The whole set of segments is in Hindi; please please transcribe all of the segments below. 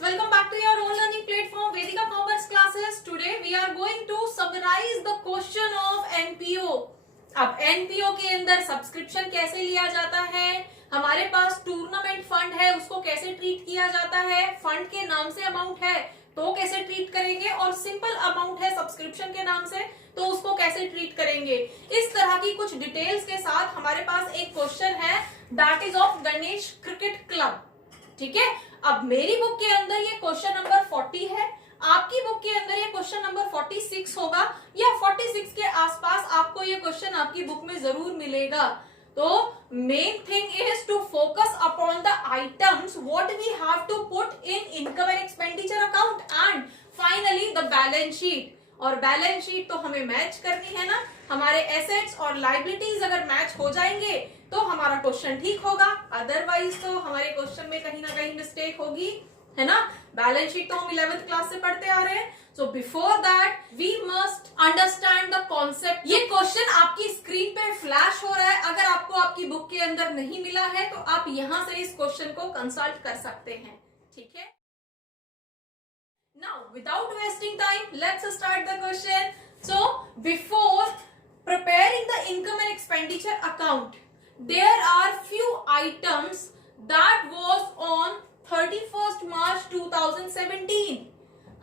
welcome back to your own learning platform Vedika Commerce classes. Today we are going to summarize the question of NPO. अब NPO के अंदर सब्सक्रिप्शन कैसे लिया जाता है, हमारे पास टूर्नामेंट फंड है उसको कैसे ट्रीट किया जाता है, फंड के नाम से अमाउंट है तो कैसे ट्रीट करेंगे, और सिंपल अमाउंट है सब्सक्रिप्शन के नाम से तो उसको कैसे ट्रीट करेंगे। इस तरह की कुछ डिटेल्स के साथ हमारे पास एक क्वेश्चन है that is of Ganesh cricket club. ठीक है, अब मेरी बुक के अंदर ये क्वेश्चन नंबर 40 है, आपकी बुक के अंदर ये क्वेश्चन नंबर 46 होगा या 46 के आसपास आपको ये क्वेश्चन आपकी बुक में जरूर मिलेगा। तो main thing is to focus upon the items what we have to put in income and expenditure account and finally the balance sheet. और बैलेंस शीट तो हमें मैच करनी है ना, हमारे एसेट्स और लाइबिलिटीज अगर मैच हो जाएंगे तो हमारा क्वेश्चन ठीक होगा, अदरवाइज तो हमारे क्वेश्चन में कहीं ना कहीं मिस्टेक होगी, है ना। बैलेंस शीट तो हम 11th क्लास से पढ़ते आ रहे हैं। So before that we must understand the concept. ये क्वेश्चन आपकी स्क्रीन पे फ्लैश हो रहा है, अगर आपको आपकी बुक के अंदर नहीं मिला है तो आप यहां से इस क्वेश्चन को कंसल्ट कर सकते हैं। ठीक है, now without wasting time let's start the question. So before preparing the income and expenditure account there are few items that was on 31st March 2017.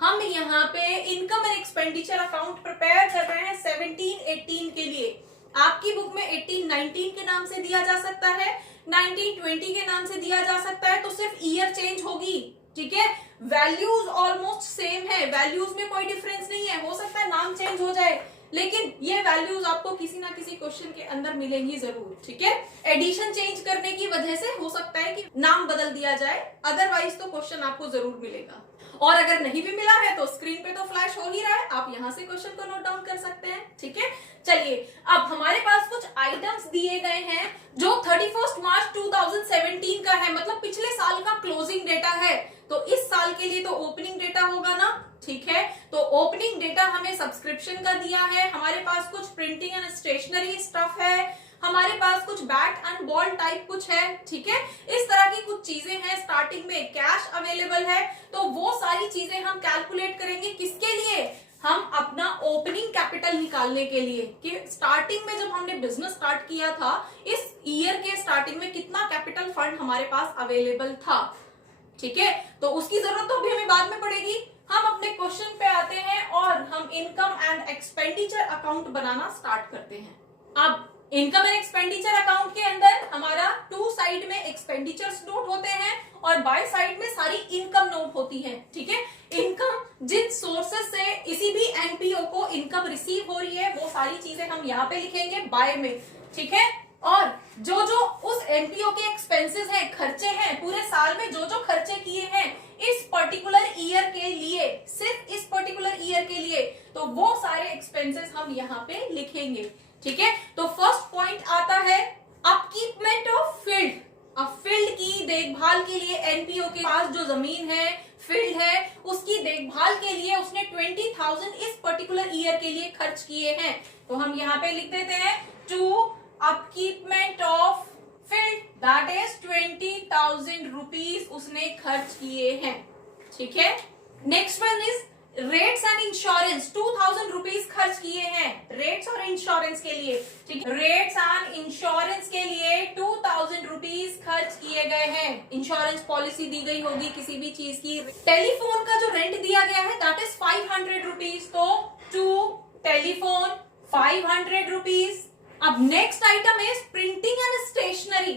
हम यहाँ पे income and expenditure account prepare कर रहे हैं 17-18 के लिए। आपकी बुक में 18-19 के नाम से दिया जा सकता है, 19-20 के नाम से दिया जा सकता है, तो सिर्फ ईयर चेंज होगी। ठीक है, वैल्यूज ऑलमोस्ट सेम है, वैल्यूज में कोई डिफरेंस नहीं है, हो सकता है नाम चेंज हो जाए लेकिन ये वैल्यूज आपको किसी ना किसी क्वेश्चन के अंदर मिलेंगी जरूर। ठीक है, एडिशन चेंज करने की वजह से हो सकता है कि नाम बदल दिया जाए, अदरवाइज तो क्वेश्चन आपको जरूर मिलेगा। और अगर नहीं भी मिला है तो स्क्रीन पे तो फ्लैश हो ही रहा है, आप यहां से क्वेश्चन को नोट डाउन कर सकते हैं। ठीक है, चलिए अब हमारे पास कुछ आइटम्स दिए गए हैं जो 31 मार्च 2017 का है, मतलब पिछले साल का क्लोजिंग डेटा है, तो इस साल के लिए तो ओपनिंग डेटा होगा ना। ठीक है, तो ओपनिंग डेटा हमें सब्सक्रिप्शन का दिया है, हमारे पास कुछ प्रिंटिंग एंड स्टेशनरी स्टफ है, हमारे पास कुछ बैट एंड बॉल टाइप कुछ है। ठीक है, इस तरह की कुछ चीजें हैं, स्टार्टिंग में कैश अवेलेबल है, तो वो सारी चीजें हम कैलकुलेट करेंगे किसके लिए, हम अपना ओपनिंग कैपिटल निकालने के लिए कि स्टार्टिंग में जब हमने बिजनेस स्टार्ट किया था इस ईयर के स्टार्टिंग में कितना कैपिटल फंड हमारे पास अवेलेबल था। ठीक है, तो उसकी जरूरत तो अभी हमें बाद में पड़ेगी। हम अपने क्वेश्चन पे आते हैं और हम income and expenditure account banana start करते हैं। अब इनकम एंड एक्सपेंडिचर अकाउंट के अंदर हमारा टू साइड में एक्सपेंडिचर्स नोट होते हैं और बाय साइड में सारी इनकम नोट होती है। ठीक है, इनकम जिन सोर्सेस से किसी भी एनपीओ को इनकम रिसीव हो रही है वो सारी चीजें हम यहाँ पे लिखेंगे बाय में। ठीक है, और जो जो उस एनपीओ के एक्सपेंसेस हैं, खर्चे हैं, पूरे साल में जो जो खर्चे किए हैं इस पर्टिकुलर ईयर के लिए, सिर्फ इस पर्टिकुलर ईयर के लिए, तो वो सारे एक्सपेंसेस हम यहाँ पे लिखेंगे। ठीक है, तो फर्स्ट पॉइंट आता है अपकीपमेंट ऑफ फील्ड। अब फील्ड की देखभाल के लिए एनपीओ के पास जो जमीन है, फील्ड है, उसकी देखभाल के लिए उसने 20,000 इस पर्टिकुलर ईयर के लिए खर्च किए हैं, तो हम यहाँ पे लिख देते हैं to upkeepment of field that is 20,000 rupees उसने खर्च किए हैं। ठीक है, next one is rates and insurance, 2,000 rupees खर्च किए हैं रेट्स और इंश्योरेंस के लिए। ठीक है, रेट्स एंड इंश्योरेंस के लिए 2,000 रुपीज खर्च किए गए हैं, इंश्योरेंस पॉलिसी दी गई होगी किसी भी चीज की। टेलीफोन का जो रेंट दिया गया है दैट इज 500 रुपीज, तो टू टेलीफोन 500 रुपीज। अब next item is printing and stationery.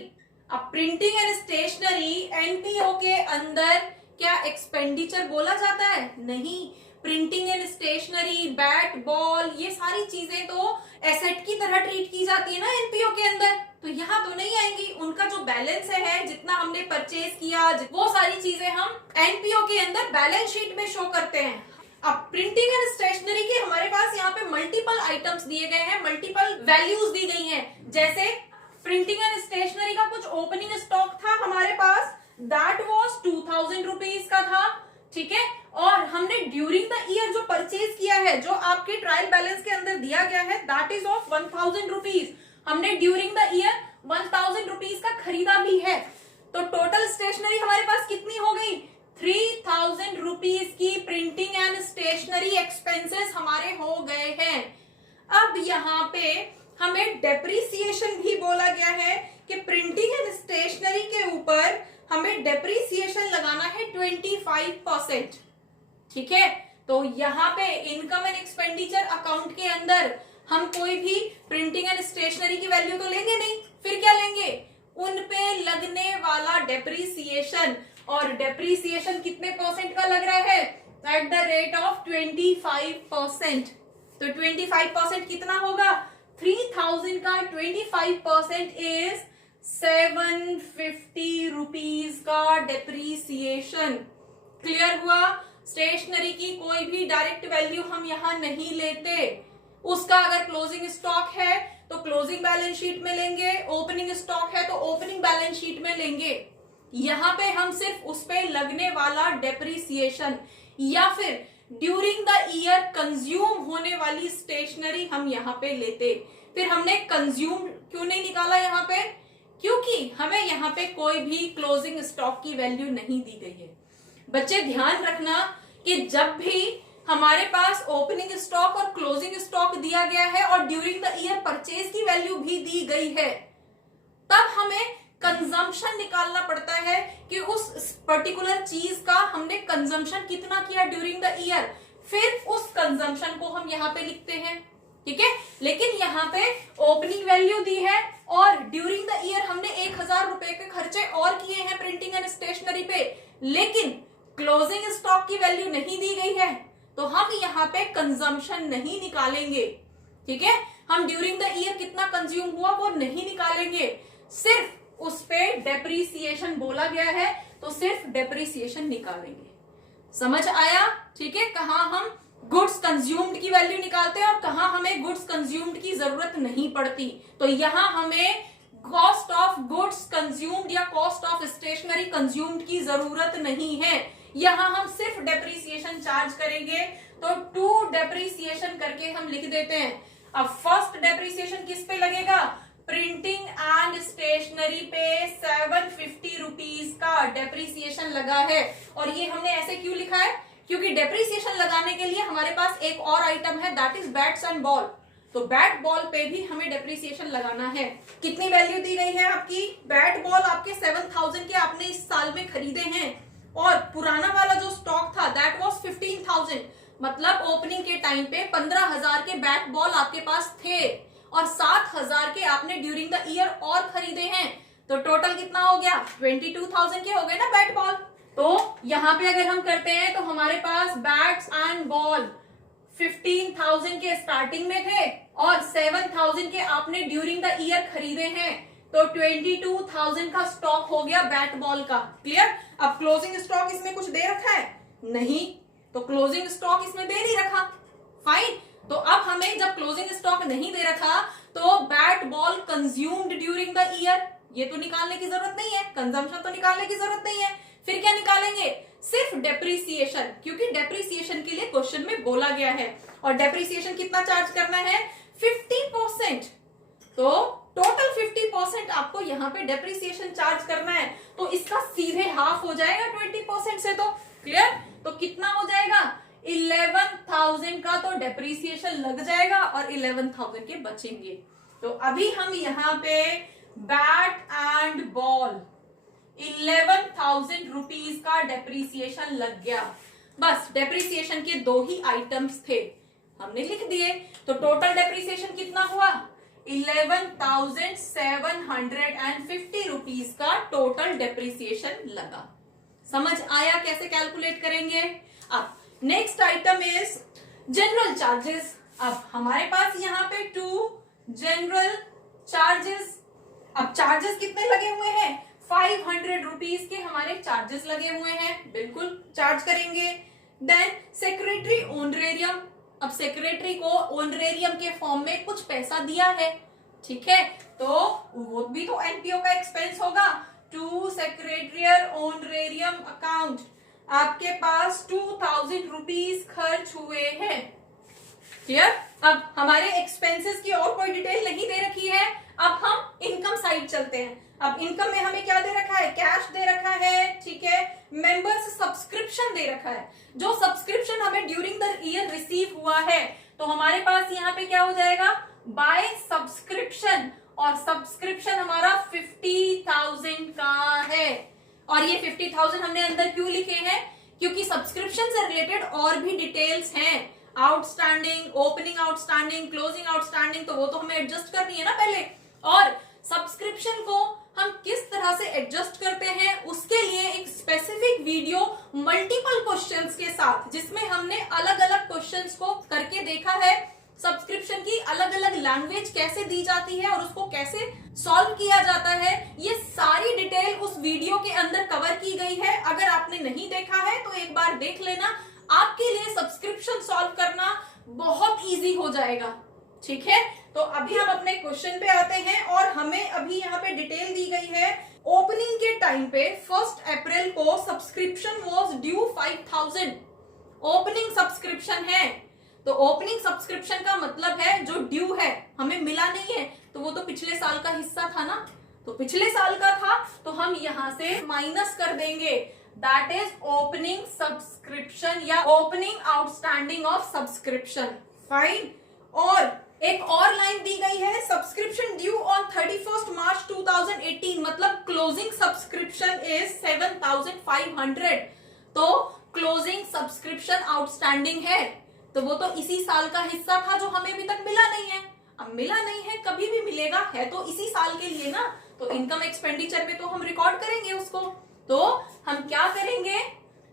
अब प्रिंटिंग एंड स्टेशनरी एनपीओ के अंदर क्या एक्सपेंडिचर बोला जाता है? नहीं, printing and stationery, bat ball, ये सारी चीजें तो एसेट की तरह ट्रीट की जाती है ना एनपीओ के अंदर, तो यहाँ तो नहीं आएंगी। उनका जो बैलेंस है, जितना हमने परचेज किया, वो सारी चीजें हम एनपीओ के अंदर बैलेंस शीट में शो करते हैं। अब प्रिंटिंग एंड स्टेशनरी के हमारे पास यहाँ पे मल्टीपल आइटम्स दिए गए हैं, मल्टीपल वैल्यूज दी गई हैं। जैसे प्रिंटिंग एंड स्टेशनरी का कुछ ओपनिंग स्टॉक था हमारे पास, दैट वाज 2,000 रुपीज का था। ठीक है, और हमने ड्यूरिंग द ईयर जो परचेज किया है, जो आपके ट्रायल बैलेंस के अंदर दिया गया है, दैट इज ऑफ 1,000 रुपीज। हमने ड्यूरिंग द ईयर 1,000 रुपीज का खरीदा भी है, तो टोटल स्टेशनरी हमारे पास कितनी हो गई? 3,000 एंड स्टेशनरी एक्सपेंसेस हमारे हो गए हैं। अब यहाँ पे हमें डेप्रीसिएशन भी बोला गया है कि प्रिंटिंग एंड स्टेशनरी के ऊपर हमें डेप्रीसिएशन लगाना है 25%। ठीक है, तो यहाँ पे इनकम एंड एक्सपेंडिचर अकाउंट के अंदर हम कोई भी प्रिंटिंग एंड स्टेशनरी की वैल्यू तो लेंगे नहीं, फिर क्या लेंगे, उन पे लगने वाला डेप्रीसिएशन। और डेप्रीसिएशन कितने परसेंट का लग रहा है, एट द रेट ऑफ 25%। तो 25% कितना होगा, 3000 का 25% इज 750 रुपीज का डेप्रीसिएशन। क्लियर हुआ। स्टेशनरी की कोई भी डायरेक्ट वैल्यू हम यहां नहीं लेते, उसका अगर क्लोजिंग स्टॉक है तो क्लोजिंग बैलेंस शीट में लेंगे, ओपनिंग स्टॉक है तो ओपनिंग बैलेंस शीट में लेंगे। यहां पे हम सिर्फ उस पे लगने वाला डेप्रीसिएशन या फिर ड्यूरिंग द ईयर कंज्यूम होने वाली स्टेशनरी हम यहाँ पे लेते। फिर हमने कंज्यूम क्यों नहीं निकाला यहाँ पे, क्योंकि हमें यहाँ पे कोई भी क्लोजिंग स्टॉक की वैल्यू नहीं दी गई है। बच्चे ध्यान रखना कि जब भी हमारे पास ओपनिंग स्टॉक और क्लोजिंग स्टॉक दिया गया है और ड्यूरिंग द ईयर परचेज की वैल्यू भी दी गई है, तब हमें कंजम्पशन निकालना पड़ता है कि उस पर्टिकुलर चीज का हमने कंजम्पशन कितना किया ड्यूरिंग द ईयर, फिर उस कंजम्पशन को हम यहाँ पे लिखते हैं। ठीक है, लेकिन यहाँ पे ओपनिंग वैल्यू दी है और ड्यूरिंग द ईयर हमने 1000 रुपए के खर्चे और किए हैं प्रिंटिंग एंड स्टेशनरी पे, लेकिन क्लोजिंग स्टॉक की वैल्यू नहीं दी गई है, तो हम यहाँ पे कंजम्पशन नहीं निकालेंगे। ठीक है, हम ड्यूरिंग द ईयर कितना कंज्यूम हुआ वो नहीं निकालेंगे, सिर्फ उस पे डेप्रीसिएशन बोला गया है तो सिर्फ डेप्रीसिएशन निकालेंगे। समझ आया। ठीक है, कहाँ हम गुड्स कंज्यूम्ड की वैल्यू निकालते हैं और कहाँ हमें गुड्स कंज्यूम्ड की जरूरत नहीं पड़ती। तो यहाँ हमें कॉस्ट ऑफ गुड्स कंज्यूम्ड या कॉस्ट ऑफ स्टेशनरी कंज्यूम्ड की जरूरत नहीं है, यहाँ हम सिर्फ डेप्रीसिएशन चार्ज करेंगे। तो टू डेप्रीसिएशन करके हम लिख देते हैं। अब फर्स्ट डेप्रीसिएशन किस पे लगेगा, प्रिंटिंग एंड स्टेशनरी पे 750 रुपीज का डेप्रीसिएशन लगा है। और ये हमने ऐसे क्यों लिखा है, क्योंकि डेप्रीसिएशन लगाने के लिए हमारे पास एक और आइटम है, that is bats and ball. तो बैट बॉल पे भी हमें डेप्रीसिएशन लगाना है। कितनी वैल्यू दी गई है आपकी, बैट बॉल आपके 7000 के आपने इस साल में खरीदे हैं और पुराना वाला जो स्टॉक था दैट वाज 15000, मतलब ओपनिंग के टाइम पे 15000 के बैट बॉल आपके पास थे और 7000 के आपने ड्यूरिंग द ईयर और खरीदे हैं, तो टोटल कितना हो गया, 22000 के हो गए ना बैट बॉल। तो यहाँ पे अगर हम करते हैं तो हमारे पास बैट्स एंड बॉल 15,000 के स्टार्टिंग में थे और 7,000 के आपने ड्यूरिंग द ईयर खरीदे हैं, तो 22,000 का स्टॉक हो गया बैट बॉल का। क्लियर। अब क्लोजिंग स्टॉक इसमें कुछ दे रखा है नहीं, तो क्लोजिंग स्टॉक इसमें दे नहीं रखा, फाइन। तो अब हमें जब क्लोजिंग स्टॉक नहीं दे रखा तो bat ball consumed during the year, ये तो निकालने की जरूरत नहीं है, कंजम्पशन तो निकालने की जरूरत नहीं है। फिर क्या निकालेंगे, सिर्फ डेप्रीसिएशन, क्योंकि डेप्रीसिएशन के लिए क्वेश्चन में बोला गया है। और डेप्रीसिएशन कितना चार्ज करना है, 50%। तो टोटल 50% आपको यहाँ पे डेप्रीसिएशन चार्ज करना है, तो इसका सीधे हाफ हो जाएगा 20% से। तो क्लियर। तो कितना हो जाएगा, 11,000 का तो डेप्रीसिएशन लग जाएगा और 11,000 के बचेंगे। तो अभी हम यहाँ पे बैट एंड बॉल 11,000 रुपीज का डेप्रीसिएशन लग गया। बस डेप्रीसिएशन के दो ही आइटम्स थे, हमने लिख दिए। तो टोटल डेप्रीसिएशन कितना हुआ, 11,750 रुपीज का टोटल डेप्रीसिएशन लगा। समझ आया कैसे कैलकुलेट करेंगे। अब next item is general charges. अब हमारे पास यहाँ पे 2 जनरल चार्जेस। अब चार्जेस कितने लगे हुए हैं, 500 रुपीज के हमारे चार्जेस लगे हुए हैं, बिल्कुल चार्ज करेंगे। Then secretary honorarium. अब सेक्रेटरी को ऑनरेरियम के फॉर्म में कुछ पैसा दिया है, ठीक है, तो वो भी तो एनपीओ का एक्सपेंस होगा। टू सेक्रेटरियल ऑनरेरियम अकाउंट, आपके पास 2000 रुपीज खर्च हुए हैं। क्लियर। अब हमारे एक्सपेंसेस की और कोई डिटेल नहीं दे रखी है। अब हम इनकम साइड चलते हैं। अब इनकम में हमें क्या दे रखा है, कैश दे रखा है, ठीक है। मेंबर्स सब्सक्रिप्शन दे रखा है, जो सब्सक्रिप्शन हमें ड्यूरिंग द ईयर रिसीव हुआ है, तो हमारे पास यहाँ पे क्या हो जाएगा, बाय सब्सक्रिप्शन, और सब्सक्रिप्शन हमारा 50,000 का है। और ये 50,000 हमने अंदर क्यों लिखे हैं, क्योंकि सब्सक्रिप्शन से रिलेटेड और भी डिटेल्स हैं, outstanding, opening outstanding, closing outstanding, तो वो तो हमें एडजस्ट करनी है ना पहले। और सब्सक्रिप्शन को हम किस तरह से एडजस्ट करते हैं, उसके लिए एक स्पेसिफिक वीडियो मल्टीपल क्वेश्चंस के साथ, जिसमें हमने अलग अलग क्वेश्चंस को करके देखा है, सब्सक्रिप्शन की अलग अलग लैंग्वेज कैसे दी जाती है और उसको कैसे सॉल्व किया जाता है, ये सारी डिटेल उस वीडियो के अंदर कवर की गई है। अगर आपने नहीं देखा है तो एक बार देख लेना, आपके लिए सब्सक्रिप्शन सॉल्व करना बहुत इजी हो जाएगा, ठीक है। तो अभी हम अपने क्वेश्चन पे आते हैं, और हमें अभी यहाँ पे डिटेल दी गई है। ओपनिंग के टाइम पे 1 अप्रैल को subscription was due 5,000, opening subscription है, तो ओपनिंग सब्सक्रिप्शन का मतलब है जो ड्यू है, हमें मिला नहीं है, तो वो तो पिछले साल का हिस्सा था ना, तो पिछले साल का था, तो हम यहां से माइनस कर देंगे, दैट इज ओपनिंग सब्सक्रिप्शन या opening outstanding of subscription, fine. और एक और लाइन दी गई है, सब्सक्रिप्शन ड्यू ऑन 31 मार्च 2018, मतलब क्लोजिंग सब्सक्रिप्शन इज 7,500, तो क्लोजिंग सब्सक्रिप्शन आउटस्टैंडिंग है, तो वो तो इसी साल का हिस्सा था जो हमें अभी तक मिला नहीं है। अब मिला नहीं है, कभी भी मिलेगा, है तो इसी साल के लिए ना, तो इनकम एक्सपेंडिचर में तो हम रिकॉर्ड करेंगे उसको, तो हम क्या करेंगे,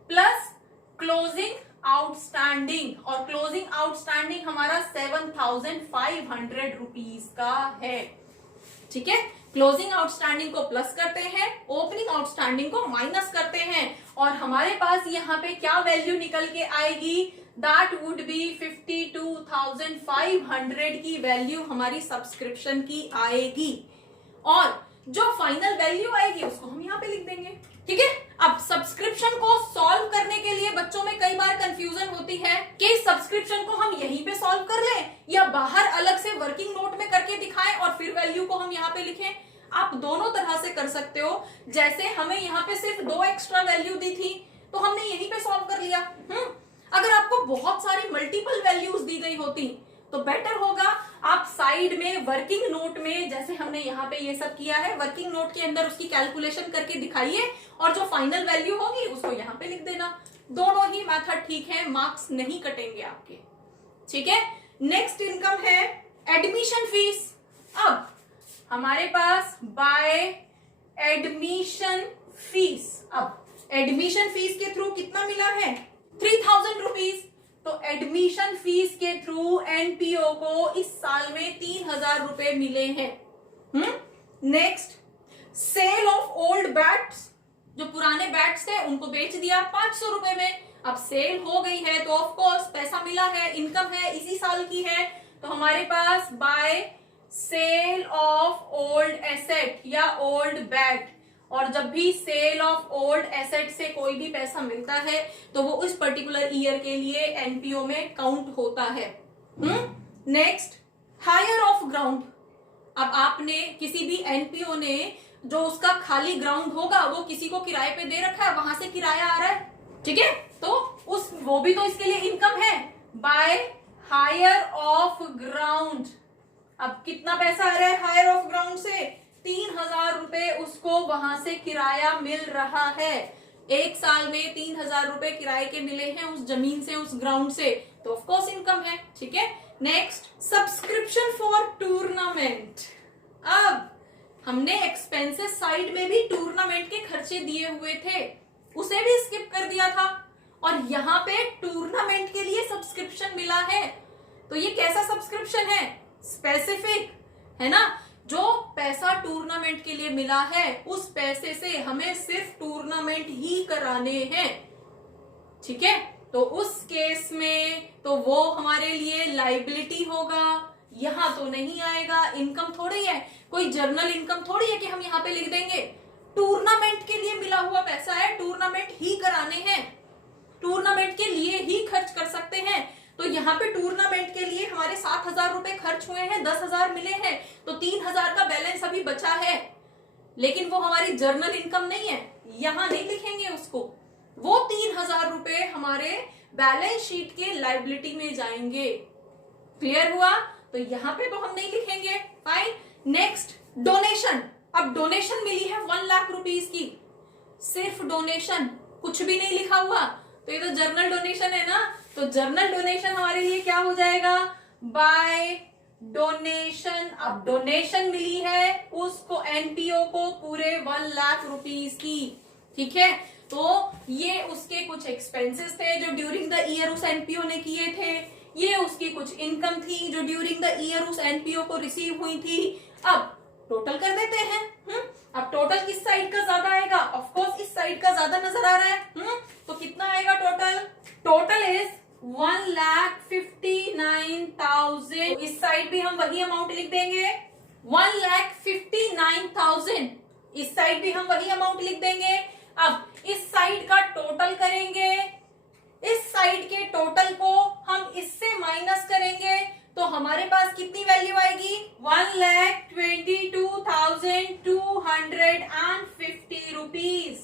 प्लस क्लोजिंग आउटस्टैंडिंग, और क्लोजिंग आउटस्टैंडिंग हमारा 7,500 रुपीज का है, ठीक है। क्लोजिंग आउटस्टैंडिंग को प्लस करते हैं, ओपनिंग आउटस्टैंडिंग को माइनस करते हैं, और हमारे पास यहाँ पे क्या वैल्यू निकल के आएगी, दैट वुड बी 52,500 की वैल्यू हमारी सब्सक्रिप्शन की आएगी, और जो फाइनल वैल्यू आएगी उसको हम यहाँ पे लिख देंगे, ठीक है। अब सब्सक्रिप्शन को सॉल्व करने के लिए बच्चों में कई बार कंफ्यूजन होती है कि सब्सक्रिप्शन को हम यहीं पे सॉल्व कर लें या बाहर अलग से वर्किंग नोट में करके दिखाएं और फिर वैल्यू को हम यहाँ पे लिखें। आप दोनों तरह से कर सकते हो, जैसे हमें यहाँ पे सिर्फ 2 एक्स्ट्रा वैल्यू दी थी तो हमने यहीं पे सॉल्व कर लिया। अगर आपको बहुत सारी मल्टीपल वैल्यूज दी गई होती तो बेटर होगा आप साइड में वर्किंग नोट में, जैसे हमने यहाँ पे ये सब किया है, वर्किंग नोट के अंदर उसकी कैलकुलेशन करके दिखाइए और जो फाइनल वैल्यू होगी उसको यहाँ पे लिख देना। दोनों ही मेथड ठीक है, मार्क्स नहीं कटेंगे आपके, ठीक है। नेक्स्ट इनकम है एडमिशन फीस। अब हमारे पास बाय एडमिशन फीस, अब एडमिशन फीस के थ्रू कितना मिला है, 3,000 रुपीज। तो एडमिशन फीस के थ्रू एनपीओ को इस साल में 3,000 रुपए मिले हैं। Next, sale of old bats, जो पुराने बैट्स थे उनको बेच दिया 500 रुपए में। अब सेल हो गई है तो ऑफ कोर्स पैसा मिला है, इनकम है, इसी साल की है, तो हमारे पास by sale of old asset या ओल्ड बैट, और जब भी सेल ऑफ ओल्ड एसेट से कोई भी पैसा मिलता है तो वो उस पर्टिकुलर ईयर के लिए एनपीओ में काउंट होता है। Next, hire of ground. अब आपने किसी भी एनपीओ ने जो उसका खाली ग्राउंड होगा वो किसी को किराए पे दे रखा है, वहां से किराया आ रहा है, ठीक है, तो वो भी तो इसके लिए इनकम है, बाय हायर ऑफ ग्राउंड। अब कितना पैसा आ रहा है हायर ऑफ ग्राउंड से, 3,000 रुपए उसको वहां से किराया मिल रहा है। एक साल में 3,000 रुपए किराए के मिले हैं उस जमीन से, उस ग्राउंड से, तो ऑफ कोर्स इनकम है, ठीक है। Next, subscription for tournament. अब हमने एक्सपेंसेस साइड में भी टूर्नामेंट के खर्चे दिए हुए थे, उसे भी स्किप कर दिया था, और यहाँ पे टूर्नामेंट के लिए सब्सक्रिप्शन मिला है। तो ये कैसा सब्सक्रिप्शन है, स्पेसिफिक है ना, जो पैसा टूर्नामेंट के लिए मिला है उस पैसे से हमें सिर्फ टूर्नामेंट ही कराने हैं, ठीक है। तो उस केस में तो वो हमारे लिए लाइबिलिटी होगा, यहां तो नहीं आएगा, इनकम थोड़ी है, कोई जर्नल इनकम थोड़ी है कि हम यहाँ पे लिख देंगे। टूर्नामेंट के लिए मिला हुआ पैसा है, टूर्नामेंट ही कराने हैं, टूर्नामेंट के लिए ही खर्च कर सकते हैं। तो यहाँ पे टूर्नामेंट के लिए हमारे 7,000 रुपए खर्च हुए हैं, 10,000 मिले हैं, तो 3,000 का बैलेंस अभी बचा है, लेकिन वो हमारी जर्नल इनकम नहीं है, यहां नहीं लिखेंगे उसको। वो 3,000 रुपए हमारे बैलेंस शीट के लायबिलिटी में जाएंगे। क्लियर हुआ? तो यहाँ पे तो हम नहीं लिखेंगे। फाइन। Next, donation. अब डोनेशन मिली है 1 लाख रुपीस की, सिर्फ डोनेशन, कुछ भी नहीं लिखा हुआ, तो ये तो जर्नल डोनेशन है ना। तो जर्नल डोनेशन हमारे लिए क्या हो जाएगा? By donation. अब डोनेशन मिली है उसको, एनपीओ को, पूरे 1 लाख रुपीस की। ठीक है, तो ये उसके कुछ एक्सपेंसेस थे जो ड्यूरिंग द ईयर उस एनपीओ ने किए थे, ये उसकी कुछ इनकम थी जो ड्यूरिंग द ईयर उस एनपीओ को रिसीव हुई थी। अब टोटल कर देते हैं। अब टोटल किस साइड का ज्यादा आएगा? ऑफ कोर्स इस साइड का ज्यादा नजर आ रहा है। तो कितना आएगा टोटल? Total is 1,59,000। इस साइड भी हम वही अमाउंट लिख देंगे, 1,59,000। इस साइड भी हम वही अमाउंट लिख देंगे। अब इस साइड का टोटल करेंगे, इस साइड के टोटल को हम इससे माइनस करेंगे, तो हमारे पास कितनी वैल्यू आएगी? 1,22,250 रुपीज।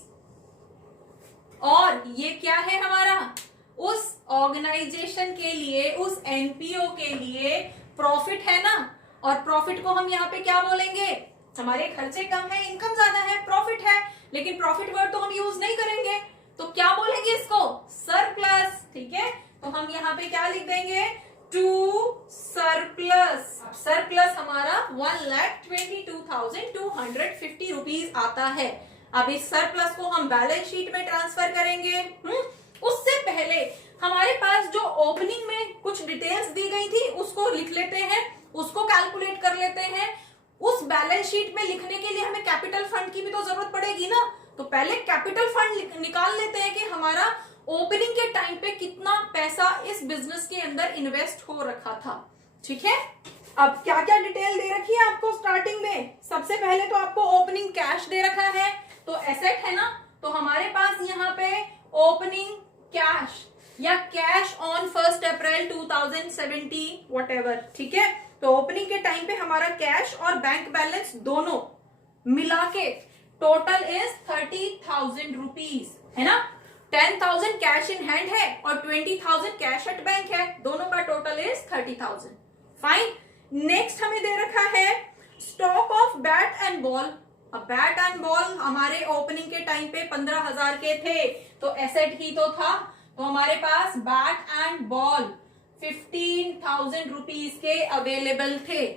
और ये क्या है हमारा? उस ऑर्गेनाइजेशन के लिए, उस एनपीओ के लिए प्रॉफिट है ना। और प्रॉफिट को हम यहाँ पे क्या बोलेंगे? हमारे खर्चे कम है, इनकम ज्यादा है, प्रॉफिट है। लेकिन प्रॉफिट वर्ड तो हम यूज नहीं करेंगे, तो क्या बोलेंगे इसको? सरप्लस। ठीक है, तो हम यहाँ पे क्या लिख देंगे? To surplus. सरप्लस हमारा 1,22,250 रुपीज आता है। अब इस सरप्लस को हम बैलेंस शीट में ट्रांसफर करेंगे। उससे पहले हमारे पास जो ओपनिंग में कुछ डिटेल्स दी गई थी उसको लिख लेते हैं, उसको कैलकुलेट कर लेते हैं। उस बैलेंस शीट में लिखने के लिए हमें कैपिटल फंड की भी तो जरूरत पड़ेगी ना। तो पहले कैपिटल फंड निकाल लेते हैं कि हमारा ओपनिंग के टाइम पे कितना पैसा इस बिजनेस के अंदर इन्वेस्ट हो रखा था। ठीक है, अब क्या क्या डिटेल दे रखी है आपको स्टार्टिंग में? सबसे पहले तो आपको ओपनिंग कैश दे रखा है, तो एसेट है ना। तो हमारे पास यहाँ पे ओपनिंग कैश या कैश ऑन 1 अप्रैल 2070 व्हाटएवर। ठीक है, तो ओपनिंग के टाइम पे हमारा कैश और बैंक बैलेंस दोनों मिला के टोटल इज 30,000 रुपीज, है ना। 10,000 कैश इन हैंड है और 20,000 कैश एट बैंक है, दोनों का टोटल इज 30,000। फाइन। नेक्स्ट हमें दे रखा है stock of bat and ball. अब बैट एंड बॉल हमारे ओपनिंग के टाइम पे 15,000 के थे, तो एसेट ही तो था। तो हमारे पास बैट एंड बॉल 15,000 रुपीज के अवेलेबल थे।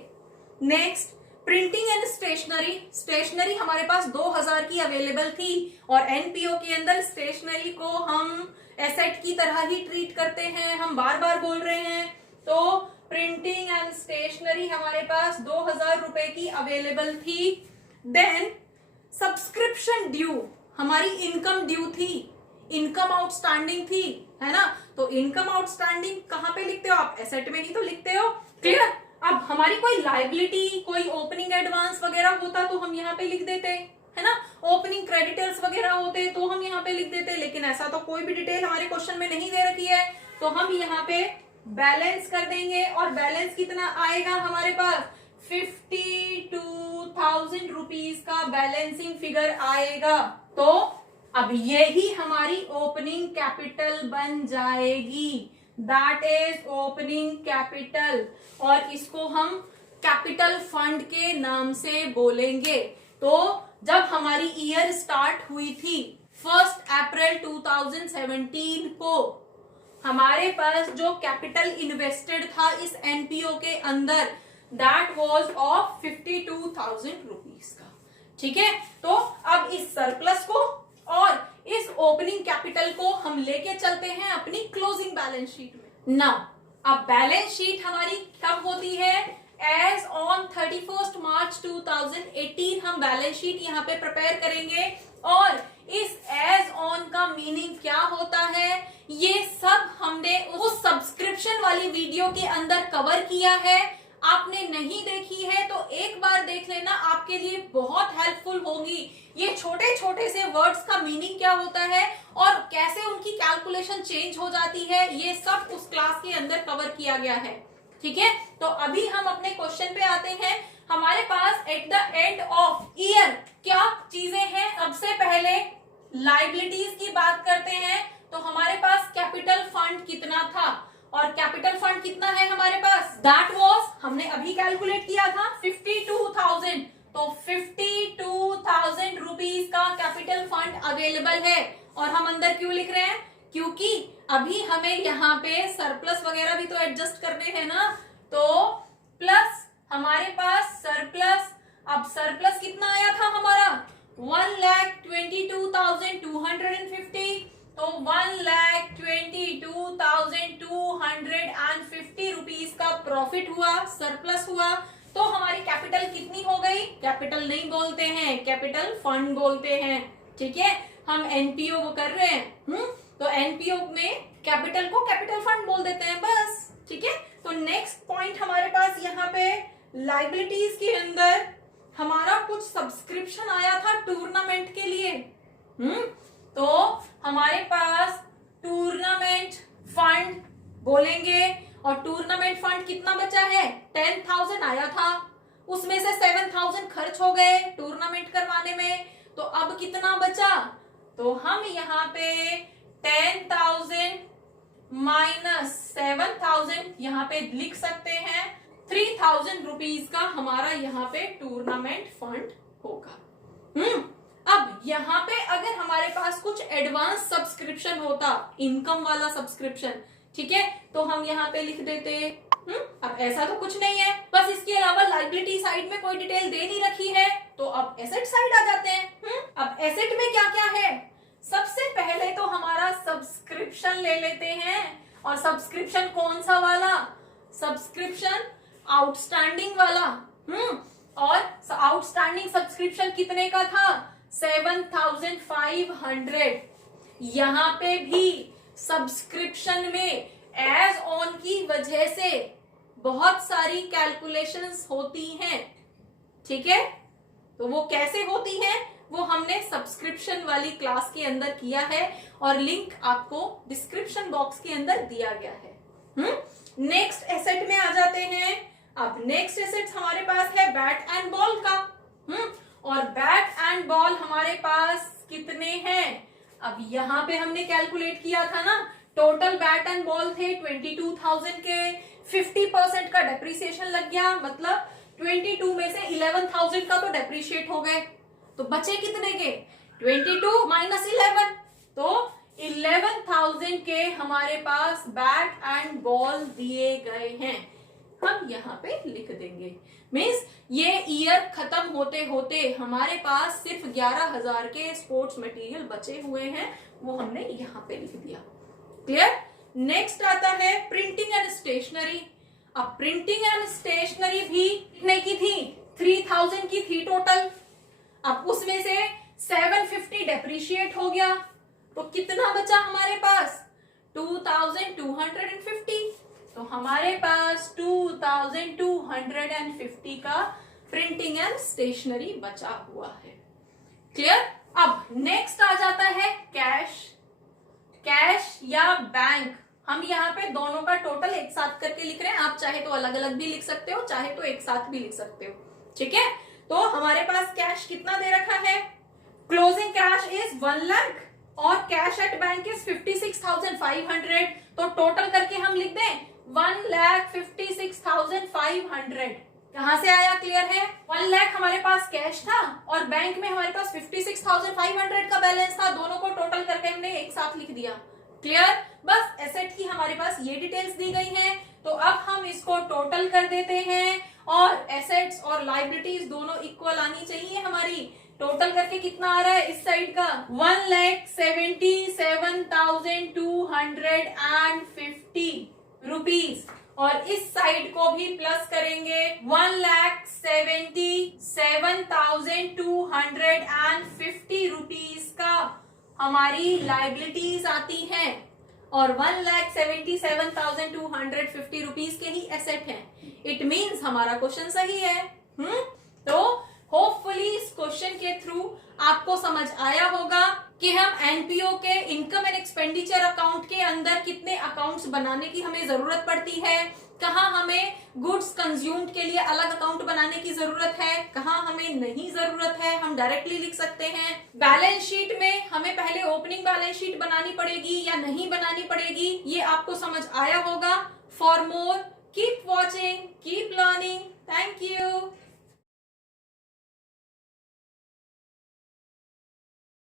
Next, printing and stationery. Stationery हमारे पास 2,000 की अवेलेबल थी, और एनपीओ के अंदर स्टेशनरी को हम एसेट की तरह ही ट्रीट करते हैं, हम बार बार बोल रहे हैं। तो प्रिंटिंग एंड स्टेशनरी हमारे पास 2,000 रुपए की अवेलेबल थी। देन सब्सक्रिप्शन ड्यू, हमारी इनकम ड्यू थी, इनकम आउटस्टैंडिंग थी, है ना। तो इनकम आउटस्टैंडिंग कहां पे लिखते हो आप? एसेट में ही तो लिखते हो। क्लियर? अब हमारी कोई लायबिलिटी, कोई ओपनिंग एडवांस वगैरह होता तो हम यहाँ पे लिख देते, है ना। ओपनिंग क्रेडिटर्स वगैरह होते तो हम यहाँ पे लिख देते, लेकिन ऐसा तो कोई भी डिटेल हमारे क्वेश्चन में नहीं दे रखी है, तो हम यहाँ पे बैलेंस कर देंगे। और बैलेंस कितना आएगा हमारे पास? 52,000 रुपीज का बैलेंसिंग फिगर आएगा। तो अब यही हमारी ओपनिंग कैपिटल बन जाएगी, दैट इज ओपनिंग कैपिटल, और इसको हम कैपिटल फंड के नाम से बोलेंगे। तो जब हमारी ईयर स्टार्ट हुई थी 1 अप्रैल 2017 को, हमारे पास जो कैपिटल इन्वेस्टेड था इस एनपीओ के अंदर, दैट वाज ऑफ 52,000 रुपीज का। ठीक है, तो अब इस सरप्लस को और इस ओपनिंग कैपिटल को हम लेके चलते हैं अपनी क्लोजिंग बैलेंस शीट में। नाउ अब बैलेंस शीट हमारी कब होती है? एज ऑन 31 मार्च 2018 हम बैलेंस शीट यहाँ पे प्रिपेयर करेंगे। और इस एज ऑन का मीनिंग क्या होता है, ये सब हमने उस सब्सक्रिप्शन वाली वीडियो के अंदर कवर किया है। आपने नहीं देखी है तो एक बार देख लेना, आपके लिए बहुत हेल्पफुल होगी। ये छोटे छोटे से वर्ड्स का मीनिंग क्या होता है और कैसे उनकी कैलकुलेशन चेंज हो जाती है, ये सब उस क्लास के अंदर कवर किया गया है। ठीक है, तो अभी हम अपने क्वेश्चन पे आते हैं। हमारे पास at the end of year क्या चीजें हैं। सबसे पहले लाइबिलिटीज की बात करते हैं, तो हमारे पास कैपिटल फंड कितना था, और कैपिटल फंड कितना है हमारे पास, दैट वाज, हमने अभी कैलकुलेट किया था 52,000, तो 52,000 रुपीज का कैपिटल फंड अवेलेबल है। और हम अंदर क्यों लिख रहे हैं, क्योंकि अभी हमें यहाँ पे सरप्लस वगैरह भी तो एडजस्ट करने हैं ना, तो प्लस हमारे पास सरप्लस, अब सरप्लस कितना आया था हमारा 1,22,250, तो 1,22,250 रुपीज का प्रॉफिट हुआ, सरप्लस हुआ। तो हमारी कैपिटल कितनी हो गई, कैपिटल नहीं बोलते हैं, कैपिटल फंड बोलते हैं, ठीक है। हम एनपीओ को कर रहे हैं, तो एनपीओ में कैपिटल को कैपिटल फंड बोल देते हैं बस, ठीक है। तो नेक्स्ट पॉइंट हमारे पास यहाँ पे लाइबिलिटीज के अंदर हमारा कुछ सब्सक्रिप्शन आया था टूर्नामेंट के लिए, तो हमारे पास टूर्नामेंट फंड बोलेंगे, और टूर्नामेंट फंड कितना बचा है, 10,000 आया था, उसमें से 7,000 खर्च हो गए टूर्नामेंट करवाने में, तो अब कितना बचा, तो हम यहाँ पे 10,000 माइनस 7,000 यहाँ पे लिख सकते हैं, 3,000 रुपीज का हमारा यहाँ पे टूर्नामेंट फंड होगा। अब यहाँ पे अगर हमारे पास कुछ एडवांस सब्सक्रिप्शन होता, इनकम वाला सब्सक्रिप्शन, ठीक है, तो हम यहाँ पे लिख देते। अब ऐसा तो कुछ नहीं है, बस इसके अलावा लाइबिलिटी साइड में कोई डिटेल दे नहीं रखी है, तो अब एसेट साइड आ जाते हैं। अब एसेट में क्या क्या है, सबसे पहले तो हमारा सब्सक्रिप्शन ले लेते हैं, और सब्सक्रिप्शन कौन सा वाला, सब्सक्रिप्शन आउटस्टैंडिंग वाला, और आउटस्टैंडिंग सब्सक्रिप्शन कितने का था, 7,500। यहाँ पे भी सब्सक्रिप्शन में एज ऑन की वजह से बहुत सारी कैलकुलेशंस होती हैं, ठीक है। तो वो कैसे होती हैं, वो हमने सब्सक्रिप्शन वाली क्लास के अंदर किया है, और लिंक आपको डिस्क्रिप्शन बॉक्स के अंदर दिया गया है। नेक्स्ट एसेट में आ जाते हैं। अब नेक्स्ट एसेट हमारे पास है बैट एंड बॉल का, और बैट एंड बॉल हमारे पास कितने हैं, अब यहाँ पे हमने कैलकुलेट किया था ना, टोटल बैट एंड बॉल थे 22,000 के, 50% का डेप्रिसिएशन लग गया, मतलब 22 में से 11,000 का तो डेप्रिशिएट हो गए, तो बचे कितने के, 22 माइनस 11, तो 11,000 के हमारे पास बैट एंड बॉल दिए गए हैं, हम यहाँ पे लिख देंगे। मीन्स ये ईयर खत्म होते होते हमारे पास सिर्फ 11,000 के स्पोर्ट्स मटेरियल बचे हुए हैं, वो हमने यहाँ पे लिख दिया। क्लियर। नेक्स्ट आता है प्रिंटिंग एंड स्टेशनरी। अब प्रिंटिंग एंड स्टेशनरी भी कितने की थी, 3,000 की थी टोटल, अब उसमें से 750 डेप्रिशिएट हो गया, तो कितना बचा हमारे पास, 2,250, तो हमारे पास 2,250 का प्रिंटिंग एंड स्टेशनरी बचा हुआ है। क्लियर। अब नेक्स्ट आ जाता है कैश, कैश या बैंक। हम यहाँ पे दोनों का टोटल एक साथ करके लिख रहे हैं, आप चाहे तो अलग अलग भी लिख सकते हो, चाहे तो एक साथ भी लिख सकते हो, ठीक है। तो हमारे पास कैश कितना दे रखा है, क्लोजिंग कैश इज 1 लाख और कैश एट बैंक इज 56,500, तो टोटल करके हम लिख दें 1,56,500। कहां से आया, क्लियर है। 1 लाख हमारे पास कैश था और बैंक में हमारे पास 56,500 का बैलेंस था, दोनों को टोटल करके हमने एक साथ लिख दिया। क्लियर। बस एसेट की हमारे पास ये डिटेल्स दी गई हैं, तो अब हम इसको टोटल कर देते हैं, और एसेट्स और लाइबिलिटीज दोनों इक्वल आनी चाहिए हमारी। टोटल करके कितना आ रहा है इस साइड का, 1,77,250 रुपीज, और इस साइड को भी प्लस करेंगे, 1,77,250 रुपीज का हमारी लाइबिलिटीज आती हैं, और 1,77,250 रुपीज के ही एसेट हैं। इट मीन्स हमारा क्वेश्चन सही है। तो होपफुली इस क्वेश्चन के थ्रू आपको समझ आया होगा कि हम एनपीओ के इनकम एंड एक्सपेंडिचर अकाउंट के अंदर कितने अकाउंट्स बनाने की हमें जरूरत पड़ती है, कहाँ हमें गुड्स कंज्यूम्ड के लिए अलग अकाउंट बनाने की जरूरत है, कहाँ हमें नहीं जरूरत है, हम डायरेक्टली लिख सकते हैं। बैलेंस शीट में हमें पहले ओपनिंग बैलेंस शीट बनानी पड़ेगी या नहीं बनानी पड़ेगी, ये आपको समझ आया होगा। For more keep watching, keep learning. Thank you.